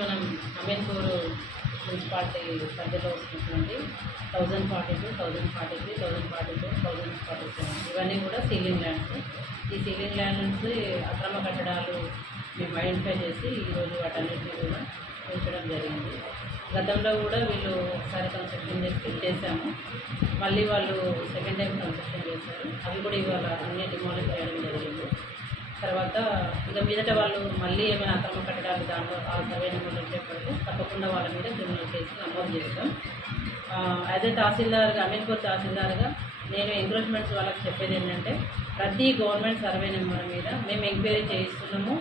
మనం అమీన్పూర్ మున్సిపాలిటీ పరిధిలో వస్తున్నటువంటి 1042, 1043, 1044, 1047 ఇవన్నీ కూడా సీలింగ్ ల్యాండ్స్. ఈ సీలింగ్ ల్యాండ్స్ అక్రమ కట్టడాలు మేము ఐడెంటిఫై చేసి ఈరోజు వాటన్నిటిని కూడా ఉంచడం జరిగింది. గతంలో కూడా వీళ్ళు ఒకసారి కన్స్ట్రక్షన్ చేశాము, మళ్ళీ వాళ్ళు సెకండ్ టైం కన్స్ట్రక్షన్ చేశారు. అవి కూడా ఇవాళ అన్ని డిమాలిష్ చేయడం జరిగింది. తర్వాత ఇంకా మీదట వాళ్ళు మళ్ళీ ఏమైనా అక్రమ కట్టడాలు దాంట్లో ఆ సర్వే నెంబర్లు వచ్చేప్పటికీ తప్పకుండా వాళ్ళ మీద క్రిమినల్ కేసులు నమోదు చేస్తాం. యాజ్ ఏ తహసీల్దార్గా, అమీన్పూర్ తహసీల్దార్గా నేను ఎంక్రోచ్మెంట్స్ వాళ్ళకి చెప్పేది ఏంటంటే, ప్రతి గవర్నమెంట్ సర్వే నెంబర్ మీద మేము ఎంక్వైరీ చేయిస్తున్నాము,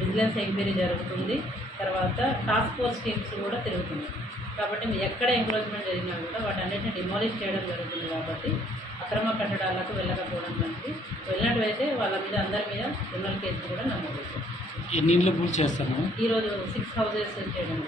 విజిలెన్స్ ఎంక్వైరీ జరుగుతుంది, తర్వాత టాస్క్ ఫోర్స్ టీమ్స్ కూడా తిరుగుతుంది. కాబట్టి ఎక్కడ ఎంక్రోచ్మెంట్ జరిగినా కూడా వాటన్నిటిని డిమాలిష్ చేయడం జరుగుతుంది. కాబట్టి అక్రమ కట్టడాలకు వెళ్ళకపోవడం మంచిది. వెళ్ళినట్లయితే వాళ్ళ మీద అందరి మీద క్రిమినల్ కేసులు కూడా నమోదు చేస్తాం. ఎన్ని ఇండ్లు పూర్తి చేస్తాము? ఈరోజు 6 houses చేయడం.